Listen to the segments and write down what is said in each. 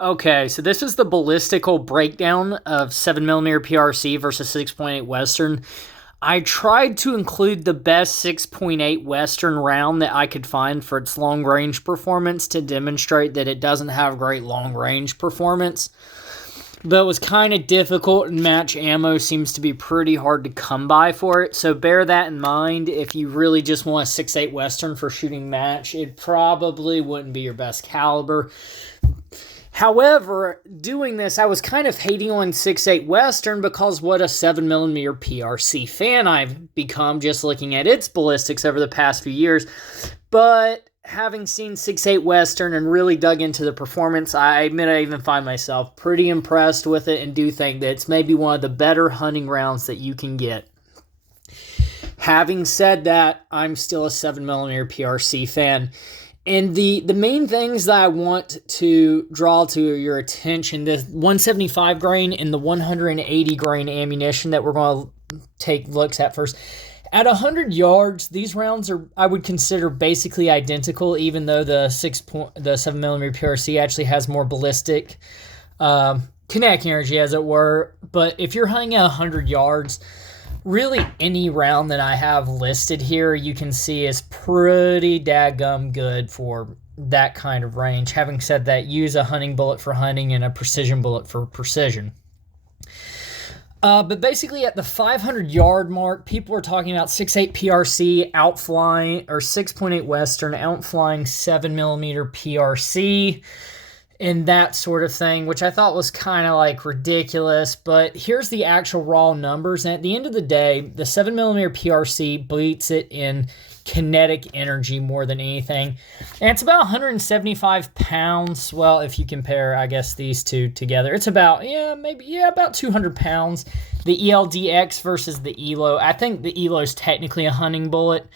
Okay, so this is the ballistical breakdown of 7mm PRC versus 6.8 Western. I tried to include the best 6.8 Western round that I could find for its long range performance to demonstrate that it doesn't have great long range performance. Though it was kind of difficult, and match ammo seems to be pretty hard to come by for it. So bear that in mind. If you really just want a 6.8 Western for shooting match, it probably wouldn't be your best caliber. However, doing this, I was kind of hating on 6.8 Western because what a 7mm PRC fan I've become just looking at its ballistics over the past few years. But having seen 6.8 Western and really dug into the performance, I admit I even find myself pretty impressed with it and do think that it's maybe one of the better hunting rounds that you can get. Having said that, I'm still a 7mm PRC fan. And the main things that I want to draw to your attention, the 175 grain and the 180 grain ammunition that we're going to take looks at first. At 100 yards, these rounds are, I would consider, basically identical, even though the 7mm PRC actually has more ballistic kinetic energy, as it were. But if you're hunting at 100 yards, really any round that I have listed here, you can see is pretty daggum good for that kind of range. Having said that, use a hunting bullet for hunting and a precision bullet for precision. But basically at the 500 yard mark, people are talking about 6.8 PRC outflying, or 6.8 Western outflying 7mm PRC. And that sort of thing, which I thought was kind of like ridiculous. But here's the actual raw numbers. And at the end of the day, the 7mm PRC beats it in kinetic energy more than anything. And it's about 175 pounds. Well, if you compare, I guess, these two together, it's about, about 200 pounds. The ELDX versus the ELO. I think the ELO is technically a hunting bullet.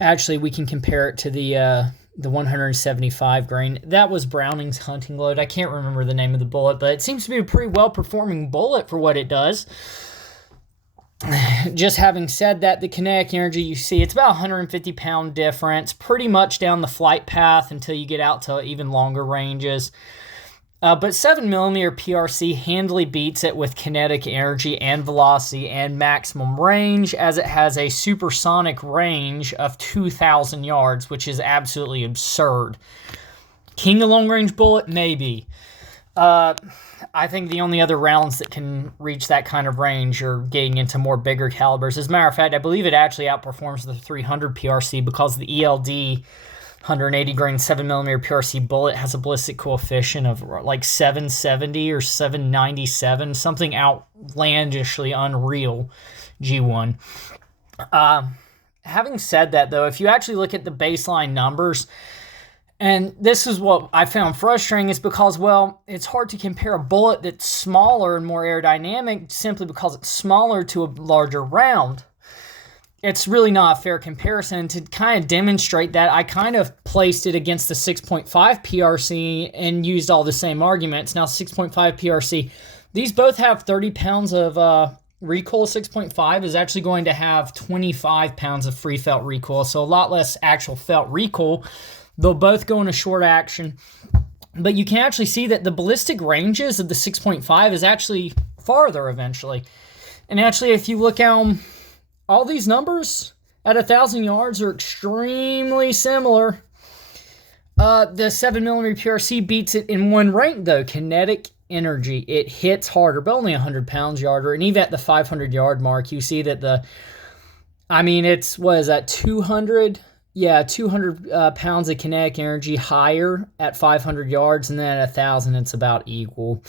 Actually, we can compare it to the 175 grain. That was Browning's hunting load. I can't remember the name of the bullet, but it seems to be a pretty well-performing bullet for what it does. Just having said that, the kinetic energy, you see, it's about 150 pound difference, pretty much down the flight path until you get out to even longer ranges. But 7mm PRC handily beats it with kinetic energy and velocity and maximum range, as it has a supersonic range of 2,000 yards, which is absolutely absurd. King of long-range bullet? Maybe. I think the only other rounds that can reach that kind of range are getting into more bigger calibers. As a matter of fact, I believe it actually outperforms the 300 PRC because the ELD 180 grain 7mm PRC bullet has a ballistic coefficient of like 770 or 797, something outlandishly unreal. G1. Having said that, though, if you actually look at the baseline numbers, and this is what I found frustrating, is because, well, it's hard to compare a bullet that's smaller and more aerodynamic simply because it's smaller to a larger round. It's really not a fair comparison. To kind of demonstrate that, I kind of placed it against the 6.5 PRC and used all the same arguments. Now, 6.5 PRC, these both have 30 pounds of recoil. 6.5 is actually going to have 25 pounds of free felt recoil, so a lot less actual felt recoil. They'll both go in a short action. But you can actually see that the ballistic ranges of the 6.5 is actually farther eventually. And actually, if you look at all these numbers at 1,000 yards are extremely similar. The 7mm PRC beats it in one rank, though. Kinetic energy. It hits harder, but only 100 pounds yarder. And even at the 500 yard mark, you see that it's, what is that, 200? Yeah, 200 pounds of kinetic energy higher at 500 yards, and then at 1,000, it's about equal.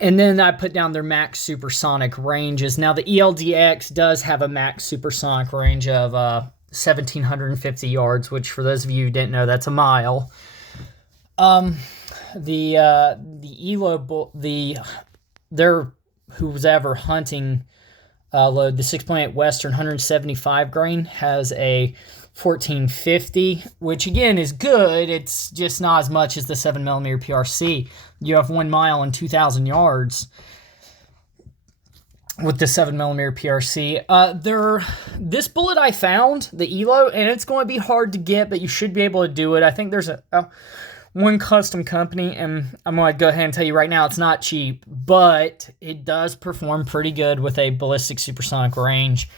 And then I put down their max supersonic ranges. Now, the ELDX does have a max supersonic range of 1,750 yards, which for those of you who didn't know, that's a mile. The ELO, who's ever hunting load, the 6.8 Western 175 grain has a 1450, which again is good. It's just not as much as the 7mm PRC. You have 1 mile and 2,000 yards with the 7mm PRC. This bullet I found, the ELO, and it's going to be hard to get, but you should be able to do it. I think there's one custom company, and I'm going to go ahead and tell you right now it's not cheap, but it does perform pretty good with a ballistic supersonic range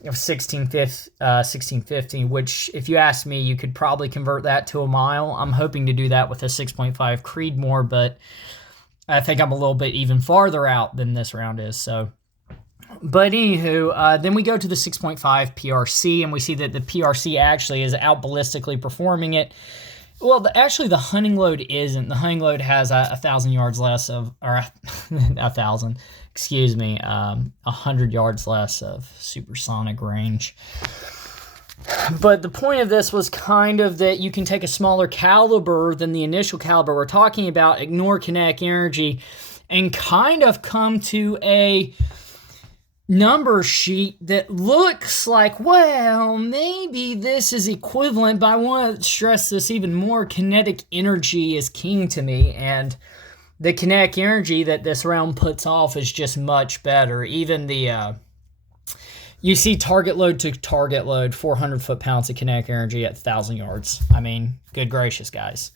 of 1650, which, if you ask me, you could probably convert that to a mile. I'm hoping to do that with a 6.5 Creedmoor, but I think I'm a little bit even farther out than this round is. So, but anywho, then we go to the 6.5 PRC, and we see that the PRC actually is out ballistically performing it. Well, actually, the hunting load isn't. The hunting load has 1,000 yards less of, or 1,000, excuse me, 100 yards less of supersonic range. But the point of this was kind of that you can take a smaller caliber than the initial caliber we're talking about, ignore kinetic energy, and kind of come to a number sheet that looks like, well, maybe this is equivalent, but I want to stress this even more. Kinetic energy is king to me, and the kinetic energy that this round puts off is just much better. Even the, you see target load to target load, 400 foot-pounds of kinetic energy at 1,000 yards. I mean, good gracious, guys.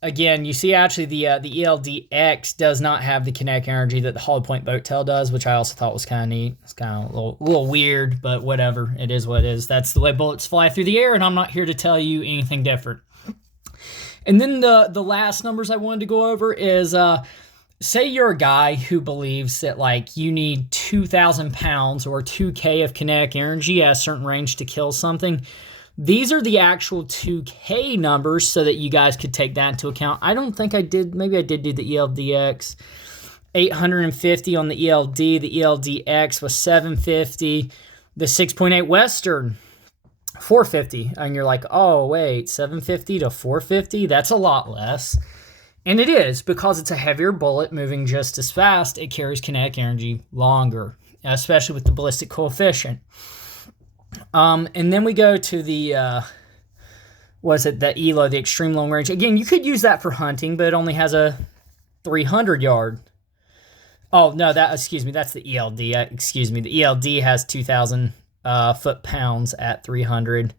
Again, you see actually the ELDX does not have the kinetic energy that the hollow point boat tail does, which I also thought was kind of neat. It's kind of a little weird, but whatever. It is what it is. That's the way bullets fly through the air, and I'm not here to tell you anything different. And then the last numbers I wanted to go over is, say you're a guy who believes that, like, you need 2,000 pounds or 2K of kinetic energy at a certain range to kill something. These are the actual 2K numbers so that you guys could take that into account. I don't think I did. Maybe I did do the ELDX. 850 on the ELD. The ELDX was 750. The 6.8 Western, 450. And you're like, oh, wait, 750 to 450? That's a lot less. And it is, because it's a heavier bullet moving just as fast. It carries kinetic energy longer, especially with the ballistic coefficient. And then we go to the, the ELO, the extreme long range. Again, you could use that for hunting, but it only has a 300 yard. Oh, no, that's the ELD. The ELD has 2,000 foot-pounds at 300.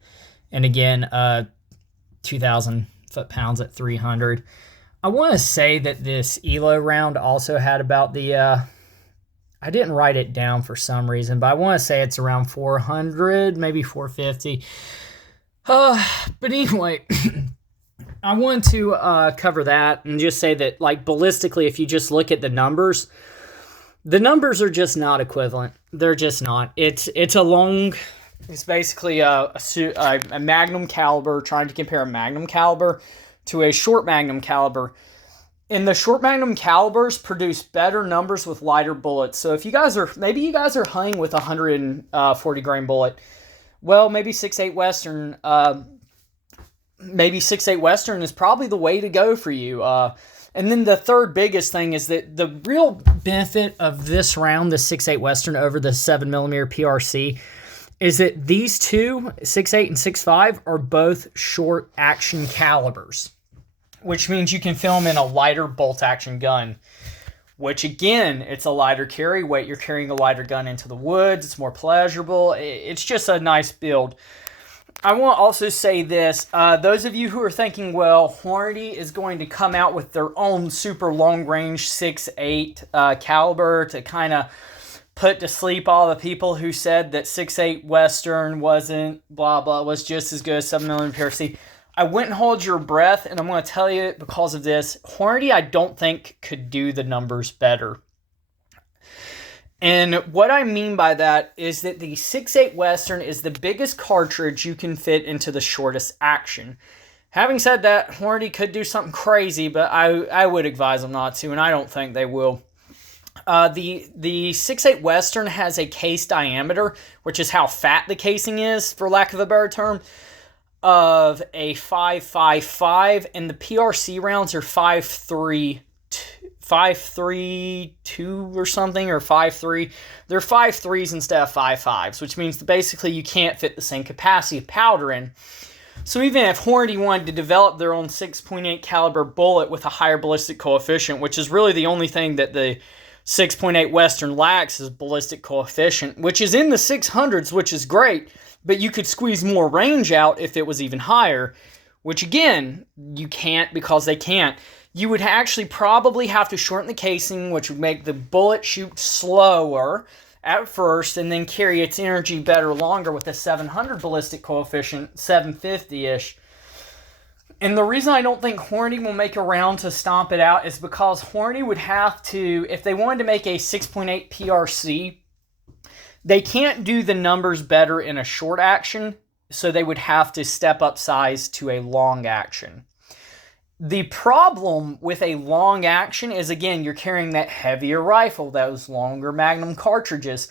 And again, 2,000 foot-pounds at 300. I want to say that this ELO round also had about the, I didn't write it down for some reason, but I want to say it's around 400, maybe 450. But anyway, I want to cover that and just say that, like, ballistically, if you just look at the numbers are just not equivalent. They're just not. It's basically a magnum caliber, trying to compare a magnum caliber to a short magnum caliber. And the short magnum calibers produce better numbers with lighter bullets. So if you guys are hunting with a 140 grain bullet, well, maybe 6.8 Western, is probably the way to go for you. And then the third biggest thing is that the real benefit of this round, the 6.8 Western over the 7mm PRC, is that these two, 6.8 and 6.5, are both short action calibers, which means you can film in a lighter bolt action gun, which, again, it's a lighter carry weight. You're carrying a lighter gun into the woods. It's more pleasurable. It's just a nice build. I want to also say this. Those of you who are thinking, well, Hornady is going to come out with their own super long-range 6.8 caliber to kind of put to sleep all the people who said that 6.8 Western wasn't blah, blah, was just as good as 7mm PRC. I wouldn't hold your breath, and I'm going to tell you because of this. Hornady, I don't think, could do the numbers better. And what I mean by that is that the 6.8 Western is the biggest cartridge you can fit into the shortest action. Having said that, Hornady could do something crazy, but I would advise them not to, and I don't think they will. The 6.8 Western has a case diameter, which is how fat the casing is, for lack of a better term, of a 5.55, and the PRC rounds are 5.32 or something, or 5.3. They're 5.3s instead of 5.5s, which means that basically you can't fit the same capacity of powder in. So even if Hornady wanted to develop their own 6.8 caliber bullet with a higher ballistic coefficient, which is really the only thing that the 6.8 Western lacks, is ballistic coefficient, which is in the 600s, which is great, but you could squeeze more range out if it was even higher, which again, you can't because they can't. You would actually probably have to shorten the casing, which would make the bullet shoot slower at first and then carry its energy better longer with a 700 ballistic coefficient, 750-ish. And the reason I don't think Hornady will make a round to stomp it out is because Hornady would have to, if they wanted to make a 6.8 PRC, they can't do the numbers better in a short action, so they would have to step up size to a long action. The problem with a long action is, again, you're carrying that heavier rifle, those longer Magnum cartridges,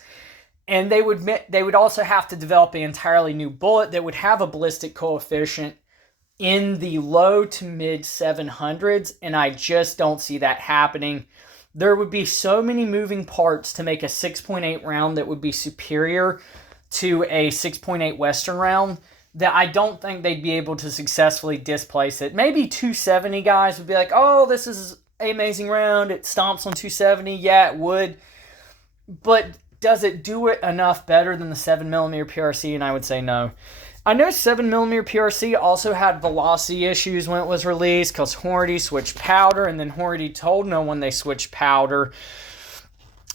and they would also have to develop an entirely new bullet that would have a ballistic coefficient in the low to mid 700s, and I just don't see that happening. There would be so many moving parts to make a 6.8 round that would be superior to a 6.8 Western round that I don't think they'd be able to successfully displace it. Maybe 270 guys would be like, oh, this is an amazing round, it stomps on 270. Yeah, it would. But does it do it enough better than the 7mm PRC? And I would say no. I know 7mm PRC also had velocity issues when it was released because Hornady switched powder, and then Hornady told no one they switched powder.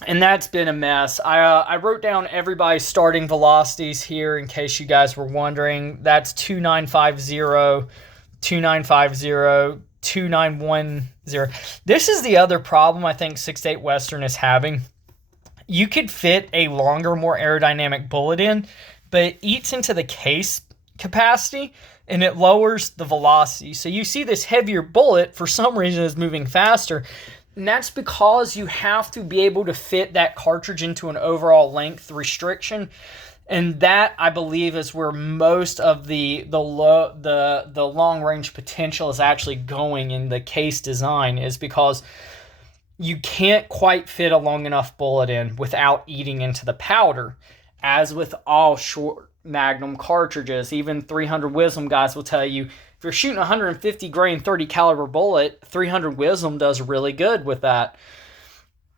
And that's been a mess. I wrote down everybody's starting velocities here in case you guys were wondering. That's 2950, 2950, 2910. This is the other problem I think 6.8 Western is having. You could fit a longer, more aerodynamic bullet in, but it eats into the case capacity and it lowers the velocity. So you see this heavier bullet for some reason is moving faster. And that's because you have to be able to fit that cartridge into an overall length restriction. And that, I believe, is where most of the long range potential is actually going in the case design, is because you can't quite fit a long enough bullet in without eating into the powder. As with all short Magnum cartridges, even 300 Wisdom guys will tell you, if you're shooting a 150 grain 30 caliber bullet, 300 Wisdom does really good with that.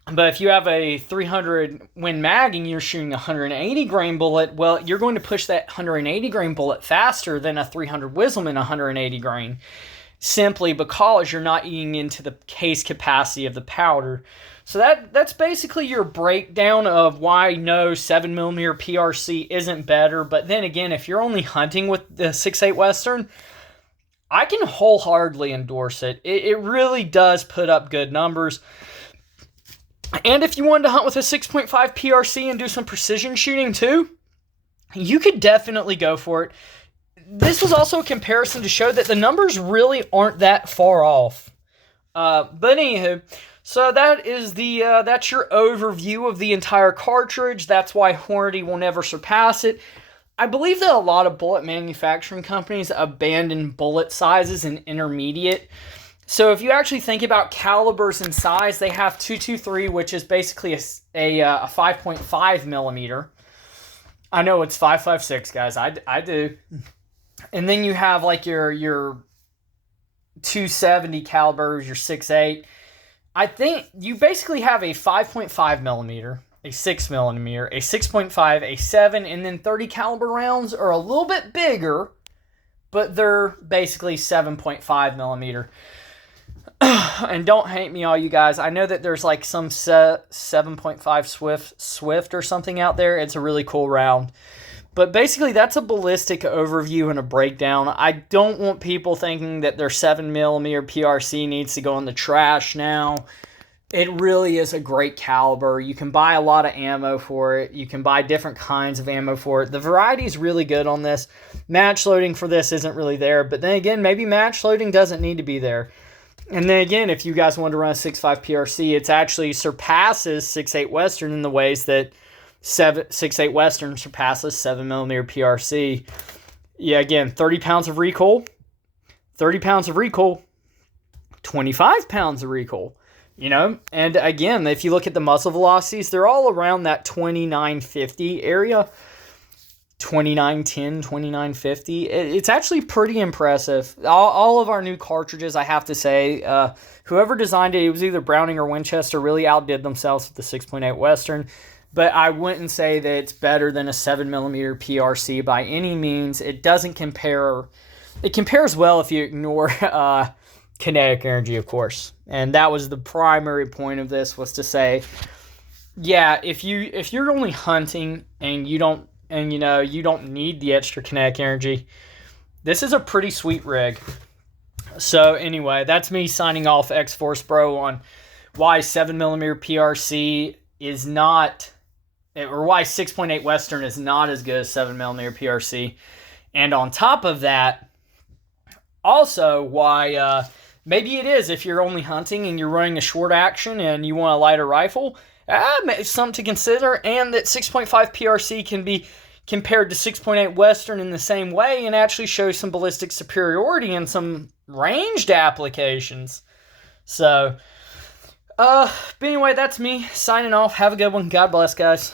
But if you have a 300 Win Mag and you're shooting a 180 grain bullet, well, you're going to push that 180 grain bullet faster than a 300 Wisdom in 180 grain, simply because you're not eating into the case capacity of the powder. So that's basically your breakdown of why no 7mm PRC isn't better. But then again, if you're only hunting with the 6.8 Western, I can wholeheartedly endorse it. It really does put up good numbers. And if you wanted to hunt with a 6.5 PRC and do some precision shooting too, you could definitely go for it. This was also a comparison to show that the numbers really aren't that far off. But anywho, so that is that's your overview of the entire cartridge. That's why Hornady will never surpass it. I believe that a lot of bullet manufacturing companies abandon bullet sizes in intermediate. So if you actually think about calibers and size, they have 223, which is basically a 5.5 millimeter. I know it's 5.56, guys. I do. And then you have like your 270 calibers, your 6.8. I think you basically have a 5.5 millimeter, a 6 millimeter, a 6.5, a 7, and then 30 caliber rounds are a little bit bigger, but they're basically 7.5 millimeter. And don't hate me, all you guys. I know that there's like some 7.5 Swift or something out there. It's a really cool round. But basically, that's a ballistic overview and a breakdown. I don't want people thinking that their 7mm PRC needs to go in the trash now. It really is a great caliber. You can buy a lot of ammo for it. You can buy different kinds of ammo for it. The variety is really good on this. Match loading for this isn't really there. But then again, maybe match loading doesn't need to be there. And then again, if you guys want to run a 6.5 PRC, it actually surpasses 6.8 Western in the ways that 6.8 Western surpasses 7mm PRC. Yeah, again, 30 pounds of recoil, 30 pounds of recoil, 25 pounds of recoil, you know? And again, if you look at the muzzle velocities, they're all around that 2950 area, 2910, 2950. It's actually pretty impressive. All of our new cartridges, I have to say, whoever designed it was either Browning or Winchester, really outdid themselves with the 6.8 Western. But I wouldn't say that it's better than a 7mm PRC by any means. It doesn't compare it compares well if you ignore kinetic energy, of course. And that was the primary point of this, was to say, yeah, if you're only hunting and you don't need the extra kinetic energy, this is a pretty sweet rig. So anyway, that's me signing off, X-Force Bro, on why 7mm PRC is not, or why 6.8 Western is not as good as 7mm PRC. And on top of that, also why maybe it is if you're only hunting and you're running a short action and you want a lighter rifle. Something to consider. And that 6.5 PRC can be compared to 6.8 Western in the same way and actually show some ballistic superiority in some ranged applications. So, but anyway, that's me signing off. Have a good one. God bless, guys.